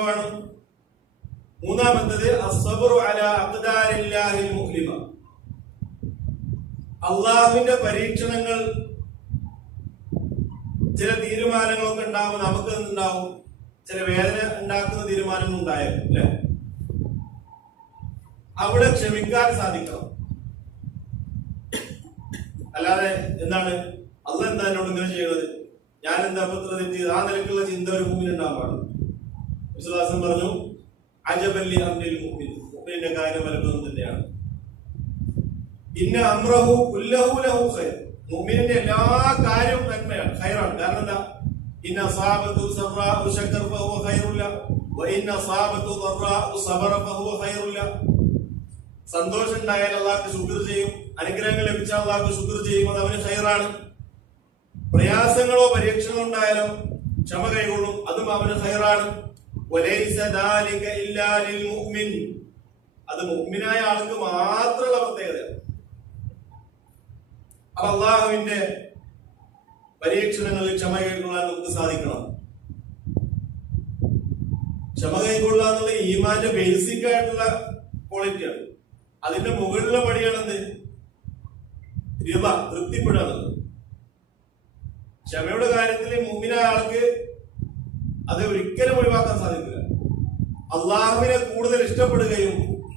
ആണ് മൂന്നാമത്തത് അള്ളാഹുവിന്റെ പരീക്ഷണങ്ങൾ ചില തീരുമാനങ്ങളൊക്കെ ഉണ്ടാവും നമുക്ക് ഉണ്ടാവും. ചില വേദന ഉണ്ടാക്കുന്ന തീരുമാനങ്ങൾ ഉണ്ടായേക്കും അല്ലെ? അവിടെ ക്ഷമിക്കാൻ സാധിക്കണം. അല്ലാതെ എന്താണ്? അല്ല എന്താ എന്നോട് ഇങ്ങനെ ചെയ്യുന്നത് ഞാൻ എന്താ പത്ര തെറ്റി ആ നിലക്കുള്ള ചിന്ത ഒരു ഭൂമിയിൽ പാടില്ല. വിശ്വാസം പറഞ്ഞു അജബല്ലി അമ്രിൽ മുമ്പിൽ മുമ്പിന്റെ കാര്യം വലപ്പം തന്നെയാണ് ഇന്ന അമ്രഹു കുല്ലഹു ലഹു ഖൈർ. എല്ലാ കാര്യവും നന്മയാണ് ഖൈറാണ്. കാരണം എന്താ? ഇന്ന അസാബത്തു സറാഉ ശക്കർ ഫഹുവ ഖൈറുല്ല. വ സാബത്തു ദറാഉ സബറ ഫഹുവ ഖൈറുല്ല. സന്തോഷം ഉണ്ടായാൽ അള്ളാഹ്ക്ക് ശുക്ർ ചെയ്യും. അനുഗ്രഹങ്ങൾ ലഭിച്ചാൽ അള്ളാഹ്ക്ക് ശുക്ർ ചെയ്യും. അത് അവന് ഖൈറാണ്. പ്രയാസങ്ങളോ പരീക്ഷണങ്ങളോ ഉണ്ടായാലോ ക്ഷമ കൈകൊള്ളും. അതും അവന് ഖൈറാണ്. അത് മുഗ്മിനായ ആൾക്ക് മാത്രമുള്ള പ്രത്യേകതയാണ്. അള്ളാഹുവിന്റെ പരീക്ഷണങ്ങളിൽ ക്ഷമ കൈക്കൊള്ളാൻ നമുക്ക് സാധിക്കണം. ക്ഷമ കൈക്കൊള്ളുക എന്നുള്ള ഈമാന്റെ ബേസിക് ആയിട്ടുള്ള ക്വാളിറ്റിയാണ് അതിന്റെ മുകളിലെ പടിയാണെന്ത് രൂപ തൃപ്തിപ്പെടുകയാണത് ക്ഷമയുടെ കാര്യത്തിൽ മുമ്പിന ആൾക്ക് അത് ഒരിക്കലും ഒഴിവാക്കാൻ സാധിക്കില്ല. അള്ളാഹുവിനെ കൂടുതൽ ഇഷ്ടപ്പെടുകയും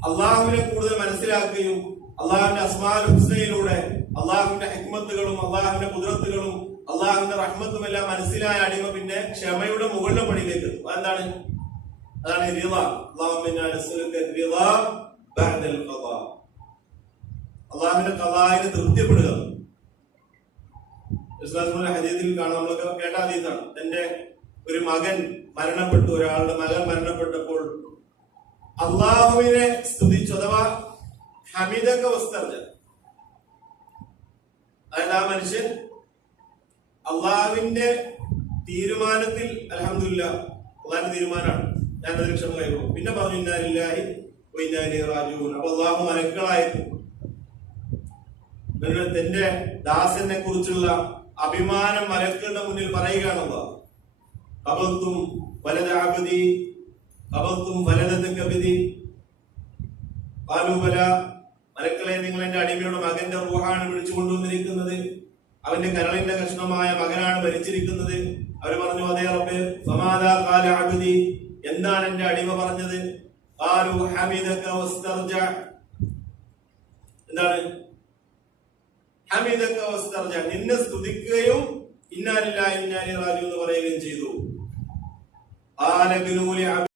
അള്ളാഹുവിനെ കൂടുതൽ മനസ്സിലാക്കുകയും അള്ളാഹുവിന്റെ അസ്മാൻ ഹുസ്നയിലൂടെ അള്ളാഹുവിന്റെ ഹിക്മത്തുകളും അള്ളാഹുവിന്റെ കുതിരത്തുകളും അള്ളാഹുവിന്റെ റഹ്മത്തും എല്ലാം മനസ്സിലായ അടിമ പിന്നെ ക്ഷമയുടെ മുകളിലെ പടിയിലേക്ക് എന്താണ് അതാണ് അള്ളാഹുവിന്റെ കഥാവിനെ തൃപ്തിപ്പെടുക. ഹദീദിൽ കാണാം. നമ്മളൊക്കെ കേട്ട ഹദീസാണ് തന്റെ ഒരു മകൻ മരണപ്പെട്ടു ഒരാളുടെ മകൻ മരണപ്പെട്ടപ്പോൾ അള്ളാഹുവിനെ സ്തുതിച്ചു അഥവാ ഹമിതൊക്കെ വസ്തർജ അതായത് ആ മനുഷ്യൻ? അള്ളാഹുവിന്റെ തീരുമാനത്തിൽ അലഹമില്ല അള്ളാഹിന്റെ തീരുമാനമാണ്. ഞാൻ അതിന് ക്ഷമ കൈകൊള്ളും പിന്നെ പറഞ്ഞു ഇന്നാലില്ലായി ഇന്നാലി റാജുവിൻ അപ്പൊ അള്ളാഹു മലക്കളായിരുന്നു തന്റെ ദാസനെ കുറിച്ചുള്ള അഭിമാനം മലക്കളുടെ മുന്നിൽ പറയുകയാണല്ലോ കബത്തും قبضتم കബത്തും വലതത്ത് കവിതി بلى നിങ്ങൾ എന്റെ അടിമയുടെ മകന്റെ റൂഹാണ് വിളിച്ചു കൊണ്ടുവന്നിരിക്കുന്നത് അവന്റെ കരളിന്റെ കഷ്ണമായ മകനാണ് ഭരിച്ചിരിക്കുന്നത്. അവർ പറഞ്ഞു അതേ റബ്ബേ സമാധാ കാല അബിദി. എന്താണ് എന്റെ അടിമ പറഞ്ഞത്? എന്താണ്? വസ്തർജ. നിന്നെ സ്തുതിക്കുകയും ഇന്നാലില്ല ഇന്നാലി റാജു എന്ന് പറയുകയും ചെയ്തു. قال ابن لعبد